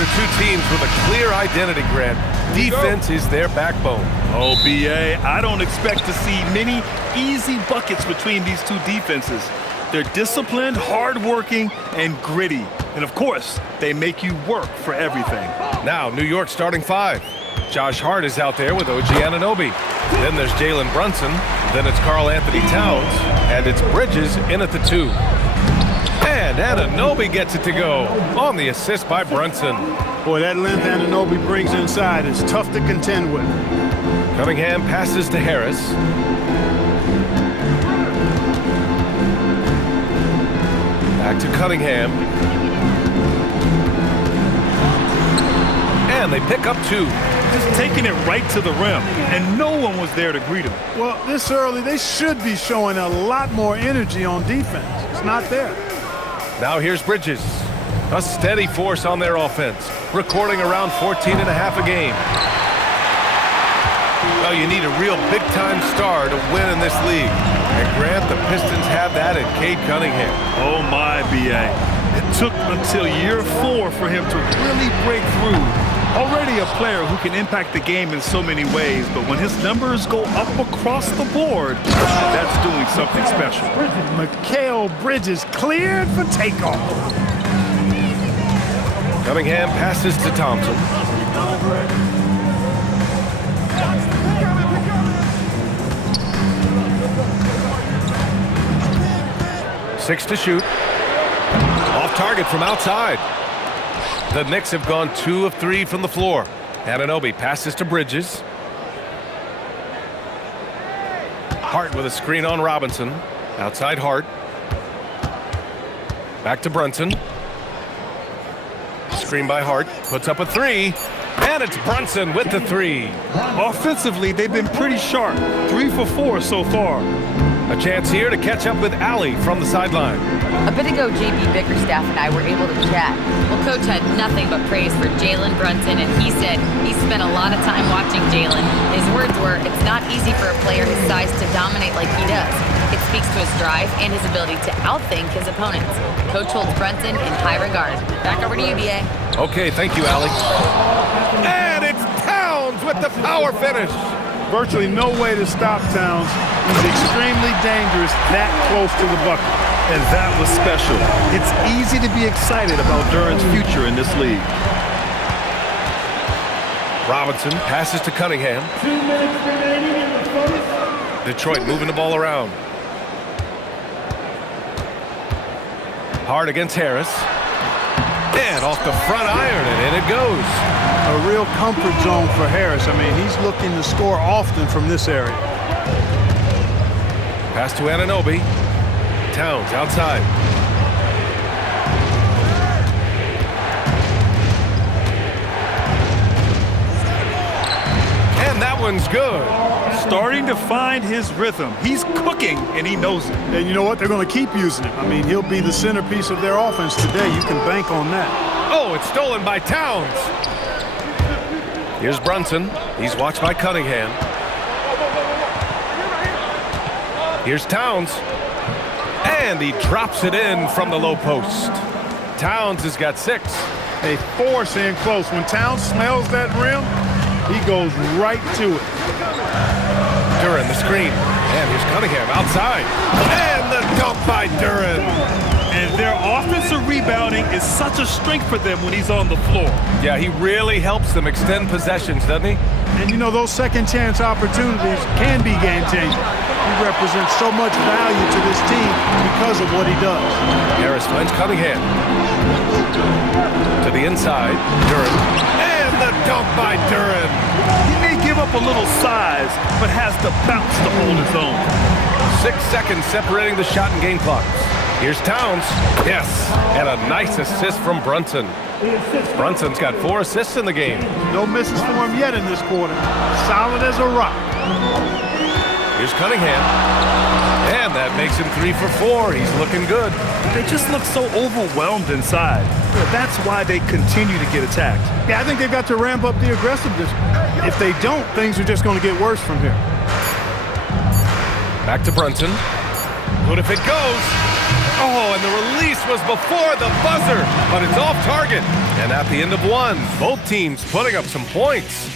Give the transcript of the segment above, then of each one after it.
are two teams with a clear identity, Grant. Defense is their backbone. Oh, B.A., I don't expect to see many easy buckets between these two defenses. They're disciplined, hardworking, and gritty. And, of course, they make you work for everything. Now, New York starting five. Josh Hart is out there with OG Anunoby. Then there's Jalen Brunson. Then it's Karl Anthony Towns. And it's Bridges in at the 2. And Anunoby gets it to go on the assist by Brunson. Boy, that length Anunoby brings inside is tough to contend with. Cunningham passes to Harris. Back to Cunningham. And they pick up 2. Just taking it right to the rim, and no one was there to greet him. Well, this early, they should be showing a lot more energy on defense. It's not there. Now here's Bridges. A steady force on their offense, recording around 14 and a half a game. Well, you need a real big-time star to win in this league. And Grant, the Pistons have that in Cade Cunningham. Oh, my, B.A. It took until year 4 for him to really break through. Already a player who can impact the game in so many ways, but when his numbers go up across the board, that's doing something special. Mikal Bridges cleared for takeoff. Cunningham passes to Thompson. Six to shoot. Off target from outside. The Knicks have gone 2 of 3 from the floor. Anunoby passes to Bridges. Hart with a screen on Robinson. Outside Hart. Back to Brunson. Screen by Hart. Puts up a 3. And it's Brunson with the 3. Offensively, they've been pretty sharp. 3 for 4 so far. A chance here to catch up with Allie from the sideline. A bit ago, JB Bickerstaff and I were able to chat. Well, Coach had nothing but praise for Jalen Brunson, and he said he spent a lot of time watching Jalen. His words were, it's not easy for a player his size to dominate like he does. It speaks to his drive and his ability to outthink his opponents. Coach holds Brunson in high regard. Back over to you, B.A. Okay, thank you, Allie. And it's Towns with the power finish. Virtually no way to stop Towns. He's extremely dangerous that close to the bucket. And that was special. It's easy to be excited about Duren's future in this league. Robinson passes to Cunningham. 2 minutes remaining in the first. Detroit moving the ball around. Hard against Harris. And off the front iron, and in it goes. A real comfort zone for Harris. I mean, he's looking to score often from this area. Pass to Anunoby. Towns outside. And that one's good. Starting to find his rhythm. He's cooking, and he knows it. And you know what? They're going to keep using him. I mean, he'll be the centerpiece of their offense today. You can bank on that. Oh, it's stolen by Towns. Here's Brunson. He's watched by Cunningham. Here's Towns. And he drops it in from the low post. Towns has got 6. They force in close. When Towns smells that rim, he goes right to it. Duren, the screen. And here's Cunningham outside. And the dunk by Duren. And their offensive rebounding is such a strength for them when he's on the floor. Yeah, he really helps them extend possessions, doesn't he? And you know, those second chance opportunities can be game changing. He represents so much value to this team because of what he does. Harris finds Cunningham. To the inside, Duren. And the dunk by Duren. He may give up a little size, but has the bounce to hold his own. 6 seconds separating the shot and game clocks. Here's Towns. Yes, and a nice assist from Brunson. Brunson's got 4 assists in the game. No misses for him yet in this quarter. Solid as a rock. Here's Cunningham. And that makes him 3 for 4. He's looking good. They just look so overwhelmed inside. That's why they continue to get attacked. Yeah, I think they've got to ramp up the aggressiveness. If they don't, things are just going to get worse from here. Back to Brunson. Good if it goes. Oh, and the release was before the buzzer, but it's off target. And at the end of one, both teams putting up some points.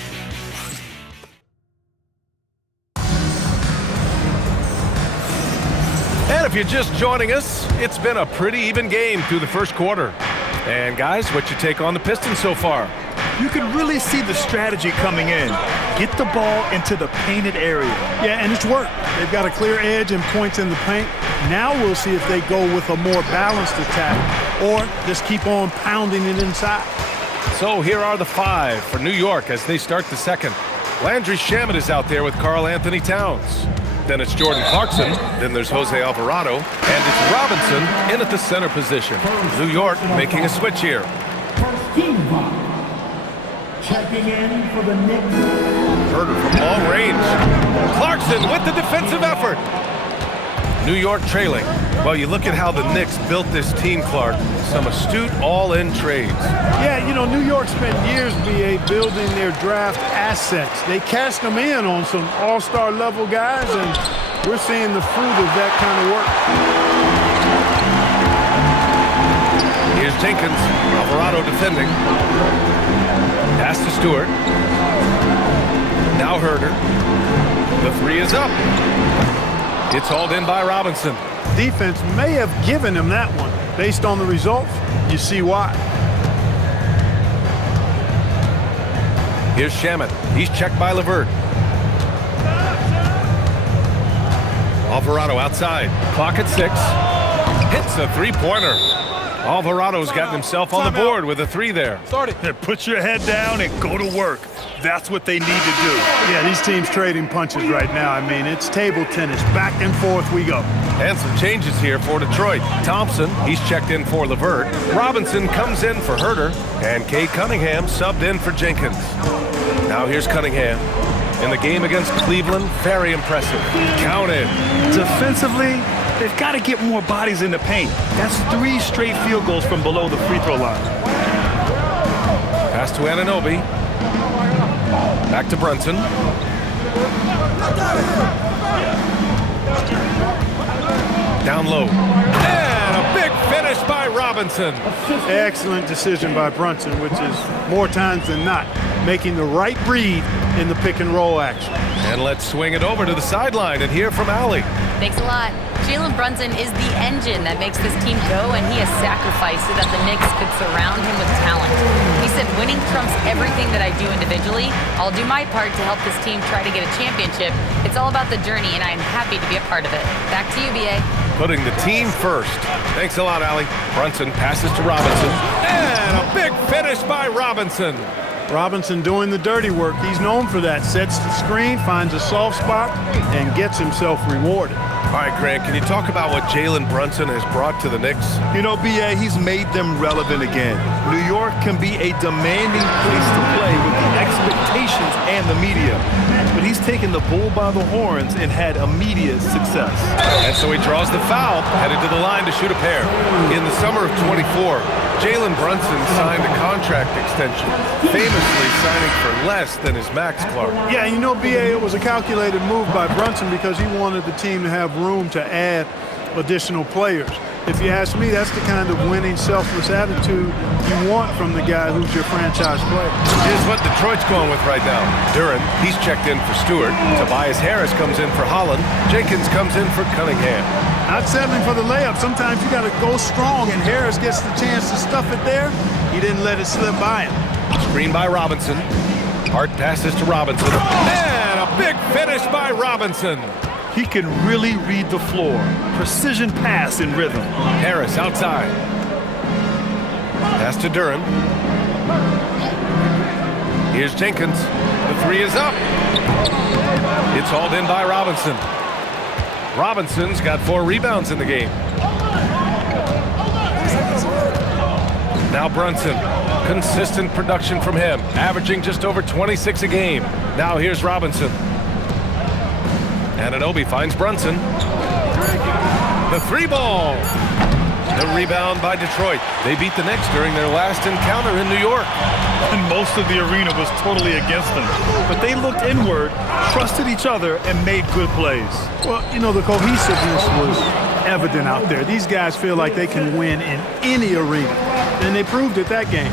And if you're just joining us, it's been a pretty even game through the first quarter. And guys, what's your take on the Pistons so far? You can really see the strategy coming in. Get the ball into the painted area. Yeah, and it's worked. They've got a clear edge and points in the paint. Now we'll see if they go with a more balanced attack or just keep on pounding it inside. So here are the five for New York as they start the second. Landry Shamet is out there with Karl Anthony Towns. Then it's Jordan Clarkson. Then there's Jose Alvarado. And it's Robinson in at the center position. New York making a switch here. Checking in for the Knicks. Herder from long range. Clarkson with the defensive effort. New York trailing. Well, you look at how the Knicks built this team, Clark. Some astute all-in trades. Yeah, you know, New York spent years, B.A., building their draft assets. They cashed them in on some all-star level guys, and we're seeing the fruit of that kind of work. Here's Jenkins. Alvarado defending. Pass to Stewart. Now Herder. The three is up. It's hauled in by Robinson. Defense may have given him that one. Based on the results, you see why. Here's Shamet. He's checked by LeVert. Alvarado outside. Clock at 6. Hits a three-pointer. Alvarado's gotten himself on the board with a three there. Put your head down and go to work. That's what they need to do. Yeah, these teams trading punches right now. I mean, it's table tennis. Back and forth we go. And some changes here for Detroit. Thompson, he's checked in for LeVert. Robinson comes in for Herder. And Cade Cunningham subbed in for Jenkins. Now here's Cunningham. In the game against Cleveland, very impressive. Counted. Defensively, they've got to get more bodies in the paint. That's 3 straight field goals from below the free throw line. Pass to Anunoby. Back to Brunson. Down low. And a big finish by Robinson. Excellent decision by Brunson, which is more times than not making the right read in the pick and roll action. And let's swing it over to the sideline and hear from Allie. Thanks a lot. Jalen Brunson is the engine that makes this team go, and he has sacrificed so that the Knicks could surround him with talent. He said, winning trumps everything that I do individually. I'll do my part to help this team try to get a championship. It's all about the journey, and I am happy to be a part of it. Back to you, B.A. Putting the team first. Thanks a lot, Allie. Brunson passes to Robinson. And a big finish by Robinson. Robinson doing the dirty work. He's known for that. Sets the screen, finds a soft spot, and gets himself rewarded. All right, Grant, can you talk about what Jalen Brunson has brought to the Knicks? You know, B.A., he's made them relevant again. New York can be a demanding place to play with the expectations and the media. But he's taken the bull by the horns and had immediate success. And so he draws the foul, headed to the line to shoot a pair. In the summer of 24, Jalen Brunson signed a contract extension, famously signing for less than his max, Clark. Yeah, you know, B.A., it was a calculated move by Brunson because he wanted the team to have room to add additional players. If you ask me, that's the kind of winning, selfless attitude you want from the guy who's your franchise player. Here's what Detroit's going with right now. Duren, he's checked in for Stewart. Tobias Harris comes in for Holland. Jenkins comes in for Cunningham. Not settling for the layup. Sometimes you got to go strong, and Harris gets the chance to stuff it there. He didn't let it slip by him. Screen by Robinson. Hart passes to Robinson. And a big finish by Robinson. He can really read the floor. Precision pass in rhythm. Harris outside. Pass to Duren. Here's Jenkins. The three is up. It's hauled in by Robinson. Robinson's got 4 rebounds in the game. Now Brunson. Consistent production from him, averaging just over 26 a game. Now here's Robinson. Anunoby finds Brunson. The 3-ball. The rebound by Detroit. They beat the Knicks during their last encounter in New York. And most of the arena was totally against them. But they looked inward, trusted each other, and made good plays. Well, you know, the cohesiveness was evident out there. These guys feel like they can win in any arena, and they proved it that game.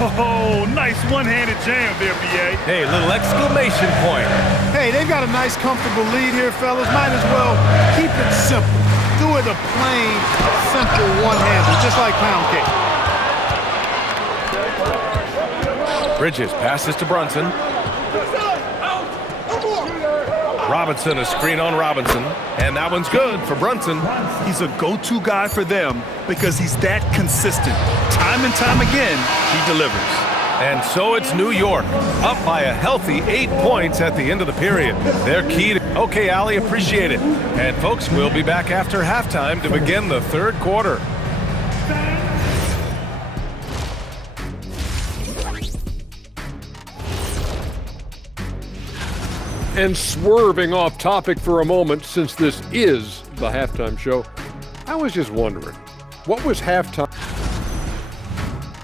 Oh, nice one-handed jam there, B.A. Hey, little exclamation point. Hey, they've got a nice, comfortable lead here, fellas. Might as well keep it simple. Do it a plain, simple one-hander, just like pound cake. Bridges passes to Brunson. Robinson, a screen on Robinson, and that one's good for Brunson. He's a go-to guy for them because he's that consistent. Time and time again, he delivers. And so it's New York, up by a healthy 8 points at the end of the period. They're key to... Okay, Allie, appreciate it. And folks, we'll be back after halftime to begin the third quarter. And swerving off topic for a moment, since this is the halftime show, I was just wondering, what was halftime?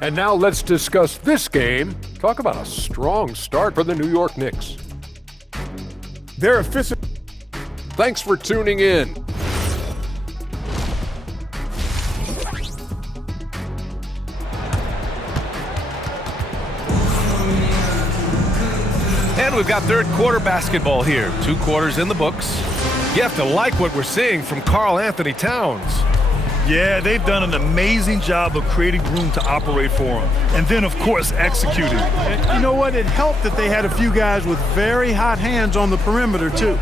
And now let's discuss this game. Talk about a strong start for the New York Knicks. They're official. Thanks for tuning in. And we've got third quarter basketball here. 2 quarters in the books. You have to like what we're seeing from Karl Anthony Towns. Yeah, they've done an amazing job of creating room to operate for him. And then, of course, executing. And you know what? It helped that they had a few guys with very hot hands on the perimeter, too.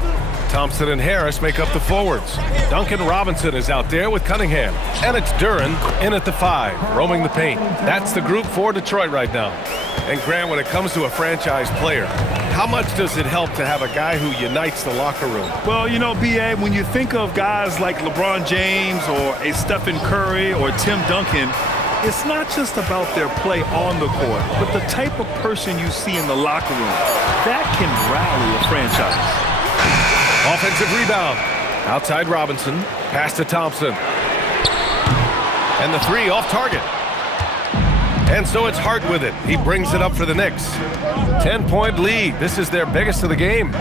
Thompson and Harris make up the forwards. Duncan Robinson is out there with Cunningham. And it's Duren in at the 5, roaming the paint. That's the group for Detroit right now. And Grant, when it comes to a franchise player, how much does it help to have a guy who unites the locker room? Well, you know, B.A., when you think of guys like LeBron James or a Stephen Curry or Tim Duncan, it's not just about their play on the court, but the type of person you see in the locker room. That can rally a franchise. Offensive rebound. Outside Robinson. Pass to Thompson. And the 3 off target. And so it's Hart with it. He brings it up for the Knicks. 10-point lead. This is their biggest of the game.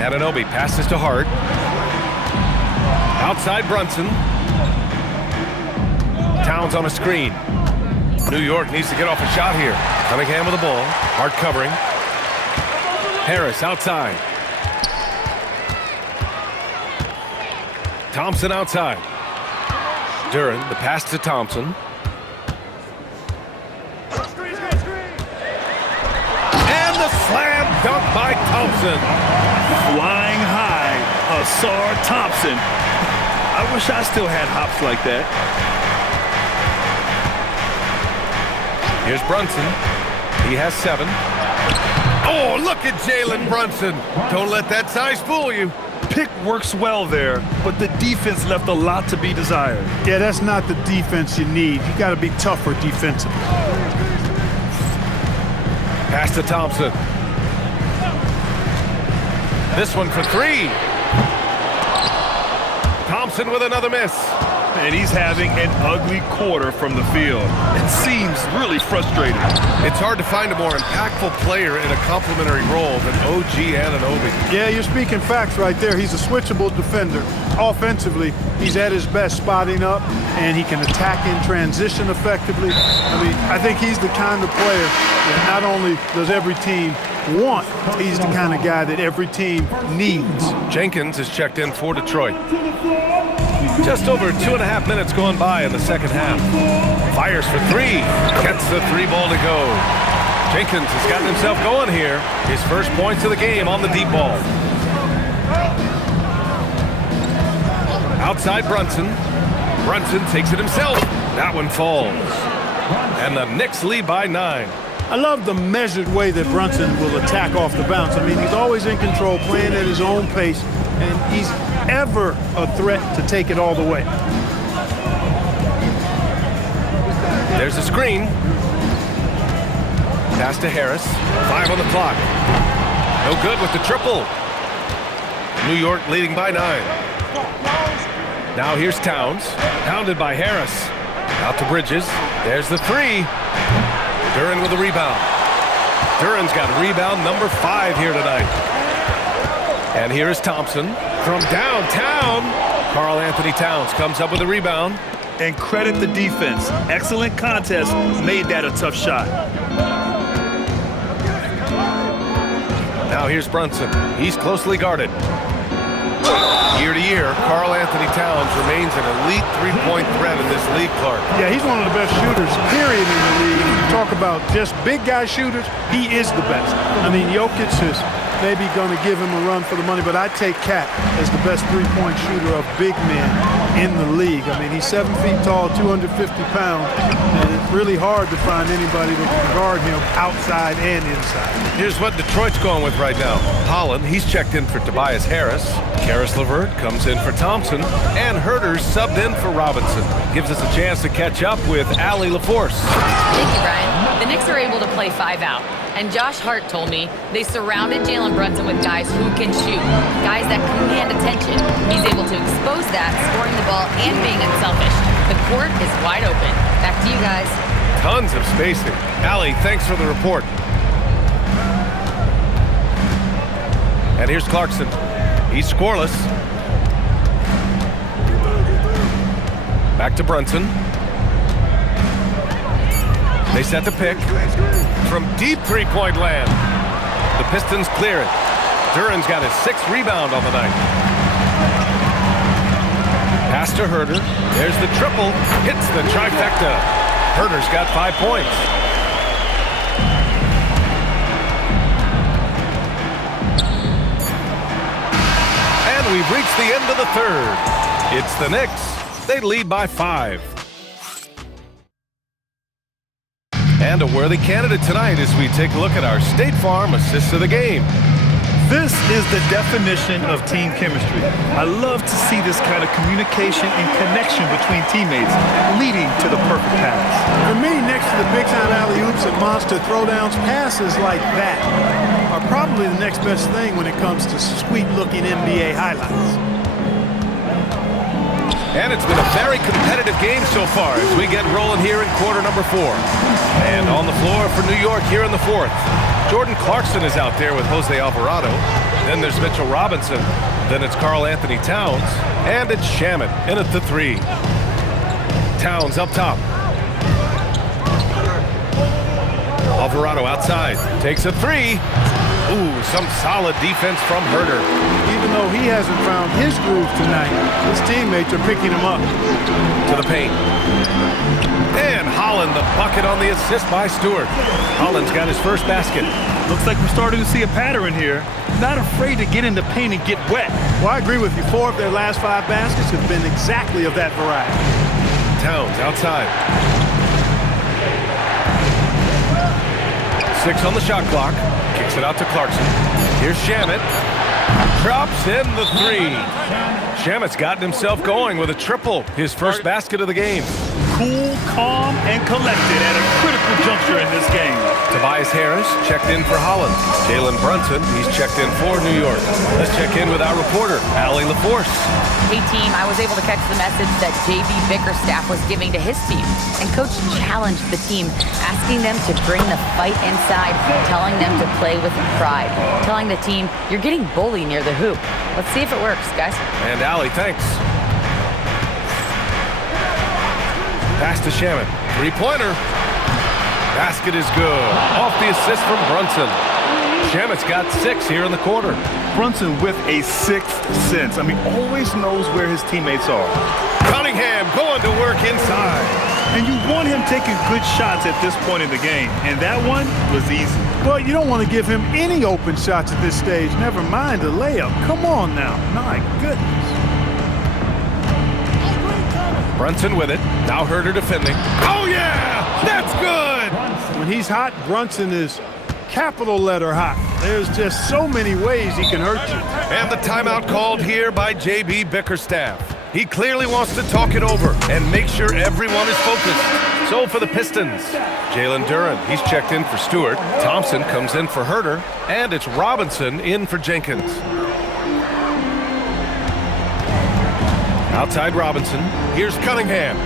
Anunoby passes to Hart. Outside Brunson. Towns on a screen. New York needs to get off a shot here. Cunningham with the ball. Hart covering. Harris outside. Thompson outside. Duren, the pass to Thompson. And the slam dunk by Thompson. Flying high, Ausar Thompson. I wish I still had hops like that. Here's Brunson. He has 7. Oh, look at Jalen Brunson. Don't let that size fool you. Pick works well there, but the defense left a lot to be desired. Yeah, that's not the defense you need. You got to be tougher defensively. Pass to Thompson. This one for 3. Thompson with another miss. And he's having an ugly quarter from the field. It seems really frustrating. It's hard to find a more impactful player in a complementary role than OG Anunoby. Yeah, you're speaking facts right there. He's a switchable defender. Offensively, he's at his best spotting up, and he can attack in transition effectively. I mean, I think he's the kind of player that not only does every team want, he's the kind of guy that every team needs. Jenkins is checked in for Detroit. Just over 2.5 minutes going by in the second half. Fires for 3. Gets the 3 ball to go. Jenkins has gotten himself going here. His first points of the game on the deep ball. Outside Brunson. Brunson takes it himself. That one falls. And the Knicks lead by 9. I love the measured way that Brunson will attack off the bounce. I mean, he's always in control, playing at his own pace, and he's ever a threat to take it all the way. There's a screen. Pass to Harris. 5 on the clock. No good with the triple. New York leading by 9. Now here's Towns. Pounded by Harris. Out to Bridges. There's the 3. Duren with a rebound. Duren's got rebound number 5 here tonight. And here is Thompson. From downtown, Karl Anthony Towns comes up with a rebound. And credit the defense. Excellent contest, made that a tough shot. Now here's Brunson. He's closely guarded. Year to year, Karl Anthony Towns remains an elite three-point threat in this league, Clark. Yeah, he's one of the best shooters, period, in the league. And you talk about just big guy shooters, he is the best. I mean, Jokic is maybe going to give him a run for the money, but I take Cat as the best three-point shooter of big men in the league. I mean, he's 7 feet tall, 250 pounds, and it's really hard to find anybody that can guard him outside and inside. Here's what Detroit's going with right now. Holland, he's checked in for Tobias Harris. Karis LeVert comes in for Thompson. And Herter's subbed in for Robinson. Gives us a chance to catch up with Allie LaForce. Thank you, Brian. The Knicks are able to play 5 out. And Josh Hart told me they surrounded Jalen Brunson with guys who can shoot, guys that command attention. He's able to expose that, scoring the ball and being unselfish. The court is wide open. Back to you guys. Tons of spacing. Allie, thanks for the report. And here's Clarkson. He's scoreless. Back to Brunson. They set the pick. From deep three-point land. The Pistons clear it. Duran's got his 6th rebound on the night. Pass to Herter. There's the triple. Hits the trifecta. Herter's got 5 points. And we've reached the end of the third. It's the Knicks. They lead by 5. And a worthy candidate tonight as we take a look at our State Farm assists of the game. This is the definition of team chemistry. I love to see this kind of communication and connection between teammates leading to the perfect pass. For me, next to the big-time alley-oops and monster throwdowns, passes like that are probably the next best thing when it comes to sweet-looking NBA highlights. And it's been a very competitive game so far as we get rolling here in quarter number 4. And on the floor for New York here in the 4th. Jordan Clarkson is out there with Jose Alvarado. Then there's Mitchell Robinson. Then it's Karl Anthony Towns. And it's Shamet in at the 3. Towns up top. Alvarado outside. Takes a 3. Ooh, some solid defense from Herter. Even though he hasn't found his groove tonight, his teammates are picking him up. To the paint. And Holland, the bucket on the assist by Stewart. Holland's got his first basket. Looks like we're starting to see a pattern here. Not afraid to get in the paint and get wet. Well, I agree with you. 4 of their last 5 baskets have been exactly of that variety. Towns outside. 6 on the shot clock. Kicks it out to Clarkson. Here's Shamet. Drops in the 3. Shamet's gotten himself going with a triple. His first basket of the game. Cool, calm, and collected at a critical juncture in this game. Tobias Harris checked in for Holland. Jalen Brunson, he's checked in for New York. Let's check in with our reporter, Allie LaForce. Hey, team, I was able to catch the message that J.B. Bickerstaff was giving to his team. And Coach challenged the team, asking them to bring the fight inside, telling them to play with pride, telling the team, you're getting bullied near the hoop. Let's see if it works, guys. And Allie, thanks. Pass to Shamet. 3-pointer. Basket is good. Off the assist from Brunson. Shamet's got 6 here in the quarter. Brunson with a 6th sense. I mean, always knows where his teammates are. Cunningham going to work inside. And you want him taking good shots at this point in the game. And that one was easy. Well, you don't want to give him any open shots at this stage. Never mind a layup. Come on now. My goodness. Brunson with it. Now Herter defending. Oh, yeah! That's good! When he's hot, Brunson is capital letter hot. There's just so many ways he can hurt you. And the timeout called here by J.B. Bickerstaff. He clearly wants to talk it over and make sure everyone is focused. So for the Pistons, Jalen Duran, he's checked in for Stewart. Thompson comes in for Herter. And it's Robinson in for Jenkins. Outside Robinson. Here's Cunningham.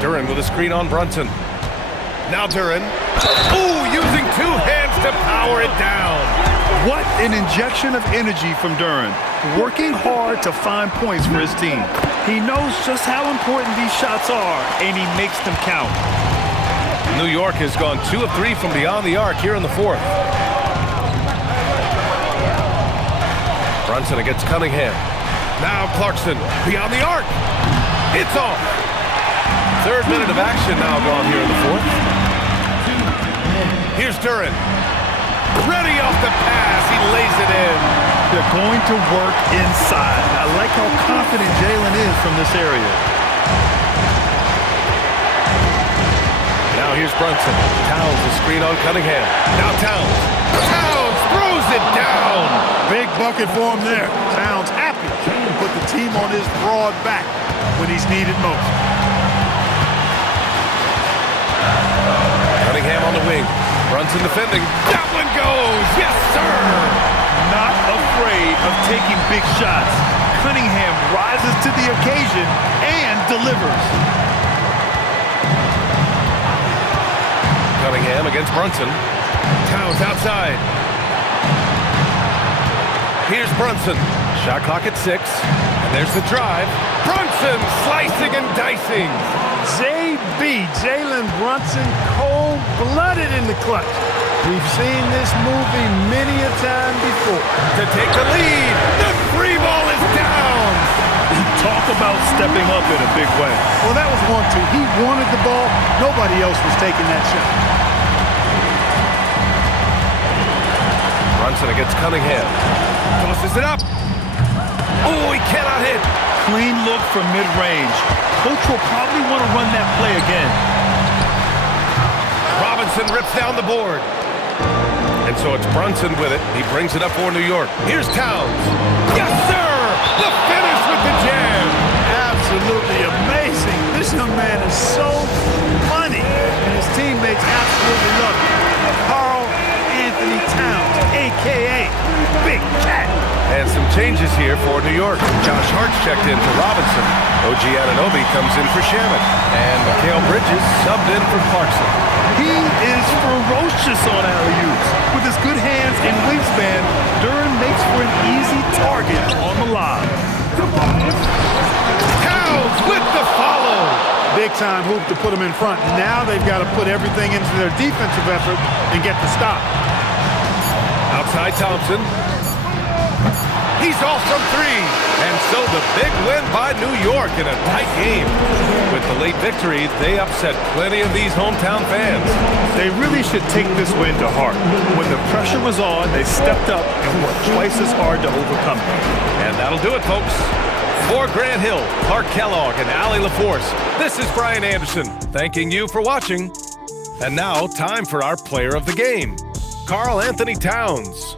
Duran with a screen on Brunson. Now Duran. Ooh, using 2 hands to power it down. What an injection of energy from Duran, working hard to find points for his team. He knows just how important these shots are, and he makes them count. New York has gone 2 of 3 from beyond the arc here in the 4th. Brunson against Cunningham. Now Clarkson beyond the arc. It's off. 3rd minute of action now gone here in the 4th. Here's Duran. Ready off the pass. He lays it in. They're going to work inside. I like how confident Jalen is from this area. Now here's Brunson. Towns is screen on Cunningham. Now Towns. Towns throws it down. Big bucket for him there. Towns happy to put the team on his broad back when he's needed most. Cunningham on the wing. Brunson defending. That one goes. Yes, sir. Not afraid of taking big shots. Cunningham rises to the occasion and delivers. Cunningham against Brunson. Towns outside. Here's Brunson. Shot clock at 6. And there's the drive. Brunson slicing and dicing. JB, Jalen Brunson, cold-blooded in the clutch. We've seen this movie many a time before. To take the lead. The free ball is down. Talk about stepping up in a big way. Well, that was 1-2. He wanted the ball. Nobody else was taking that shot. Brunson against Cunningham. Tosses it up. Oh, he cannot hit. Clean look from mid-range. Coach will probably want to run that play again. Robinson rips down the board. And so it's Brunson with it. He brings it up for New York. Here's Towns. Yes, sir! The finish with the jam. Absolutely amazing. This young man is so funny, and his teammates absolutely love him. Karl Anthony Towns, a.k.a. Big Cat. And some changes here for New York. Josh Hart's checked in for Robinson. OG Anunoby comes in for Shamet. And Mikal Bridges subbed in for Clarkson. He is ferocious on alley-oops. With his good hands and wingspan, Duran makes for an easy target on the lob. Towns with the follow. Big-time hoop to put them in front. Now they've got to put everything into their defensive effort and get the stop. Outside Thompson. He's off from 3. And so the big win by New York in a tight game. With the late victory, they upset plenty of these hometown fans. They really should take this win to heart. When the pressure was on, they stepped up and worked twice as hard to overcome it. And that'll do it, folks. For Grant Hill, Clark Kellogg, and Allie LaForce, this is Brian Anderson, thanking you for watching. And now, time for our player of the game, Karl Anthony Towns.